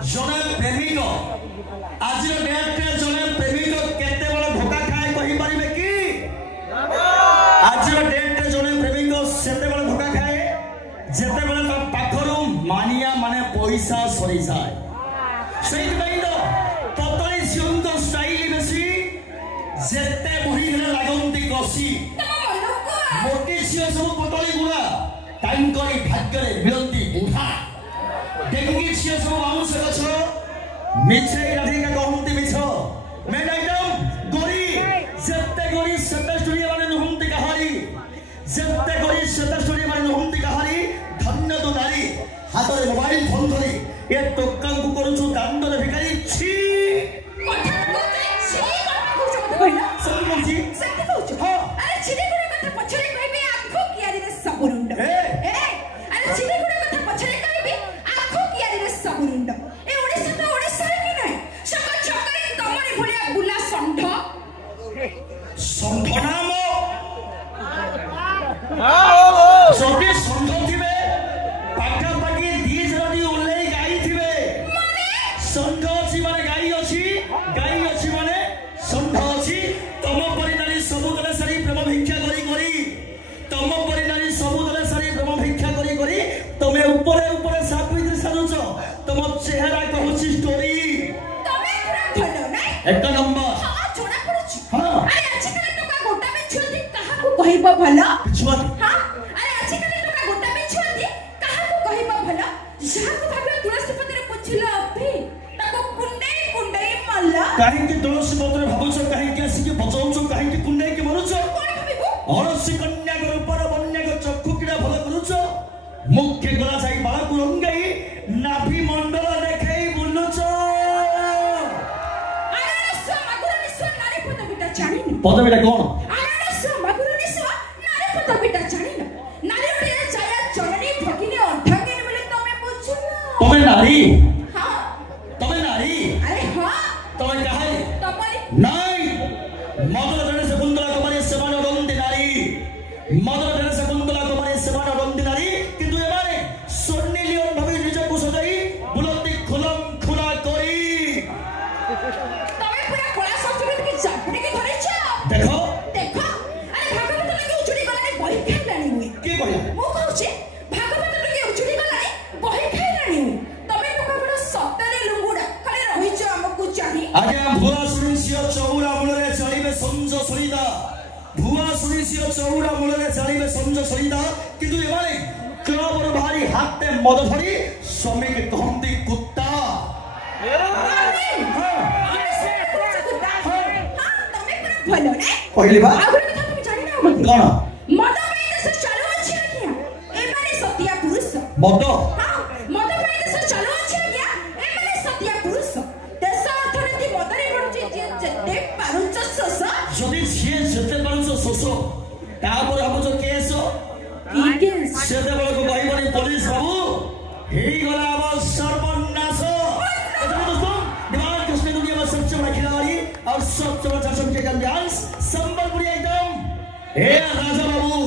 जने प्रेमिक आज डेट रे जने प्रेमिक केते बड़ धोखा खाए कहि परिबे कि आज डेट रे जने प्रेमिक सेते बड़ धोखा खाए जेते बड़ पाखरु मानिया माने पैसा सरी जाए सेहि पई तो ततली सिंतो स्टाइल बेसी जेते बुढ़ी हेले लागंती कसी मोटी सियो सब पतली गुड़ा टाइम करी भाग्य रे मिलंती बुढ़ा डेंगी छिया सब बाउंस गछ मिछे राधिका कहंती मिछ मैं आइटम गोरी जत्ते गोरी सत्ता स्टूडियो वाले नुहंती कहारी जत्ते गोरी सत्ता स्टूडियो वाले नुहंती कहारी धन्य तो नारी हाथ रे मोबाइल फोन धरी ए टोका को करूछु दांड रे भिखारी छी सब बोलছি সত্যি কইছো হ্যাঁ আরে চিড়ে গুড়া কথা পছরে কইবে আখো কিয়ারি রে সবরুন্ড আরে চিড়ে গুড়া কথা পছরে কইবে আখো কিয়ারি রে সবরুন্ড এ ওড়িশা তো ওড়িশা রে কি নাই সকা চকরে তমরি ভলিয়া বুলা সন্ঠ নাম সবে সন্ঠ দিবে পাকা পাকি দিজ রদি উল্লেই গাই দিবে মানে সন্ঠ আছে মানে গাই আছে মানে সন্ঠ আছে तम परिणारी सबुदले सारी प्रेम भिक्षा करी तम परिणारी सबुदले सारी प्रेम भिक्षा करी तमे ऊपरे ऊपरे सात्विक साजुच तम चेहरा कहूची स्टोरी तमे पूरा भलो नै एक नंबर हां जोड़ा पड़छ हां अरे अछि कले टका गोटा में छुंदी कहा को कहिबो भलो पिछुआ हां अरे अछि कले टका गोटा में छुंदी कहा को कहिबो भलो जा को भाबे तुलसी पत्र पुछिलो अभी ताको कुंडे मल्ला काहे के तुलसी पत्र भाबुछ काहे के आसी के बचाउछ काहे के कुंडे के मरुछ कोन भाबिबो अरसी कन्या के ऊपर बन्या के चक्षु किडा भल करुछ मुख्य गला जाई बाळा को रंगाई नाभि मंडल देखाई बुलुछ अनारस मगुरनिस नारी पदबिटा जानिन पदबिटा कोन अनारस मगुरनिस नारी पदबिटा जानिन नारी रे छाया चरणी भगिनी अठाके मिले तमे बुझुना तमे नारी हां तमे नारी अरे हां तमे कहाई तमे नहीं मदर जने शकुंतला कुमारी समान रंदी नारी मदर जने शकुंतला कुमारी समान रंदी नारी किंतु एमाने सोन्नी लियन भाबे निजे को सजाई बुलंदी खुलम खुला करी तमे पूरा कोला संस्कृत की जापने के धरे छ देखो अरे भागवत लगे उचुड़ी गलानी बही खाइलानी हुई के कहला मो कहूची भागवत लगे उचुड़ी गलानी बही खाइलानी हुई तमे टोका बड़ सतरे लुंगुडा खाली रहि छ हमकु चाहि आज्ञा भुआ सुनिसियो चौरा मुलरे चलिबे संज सरिदा भुआ सुनिसियो चौरा मुलरे चलिबे संज सरिदा किंतु एमाने क्लबर भारी हाथे मद धरी स्वामी के कहंती कुत्ता भलो ने कहली बा आगुर कथा तुम जानि ना मत कोन मद पे देश चालू अछि आज्ञा ए माने सतिया पुरुष मद हां मद पे देश चालू अछि आज्ञा ए माने सतिया पुरुष देश अर्थनीति मदरे पडुछि जे जते पारुच सोस जदि से जते पारुच सोस तापर हम जो केस की केस सेते बळ को कहबनी पुलिस बाबू हेई गला अब सर्वनाश दोस्तों दिमाग कृष्ण दुनिया में सबसे बड़ा खिलाड़ी और सबसे बड़ा चमके का डांस संबलपुरी एकदम हे राजा बाबू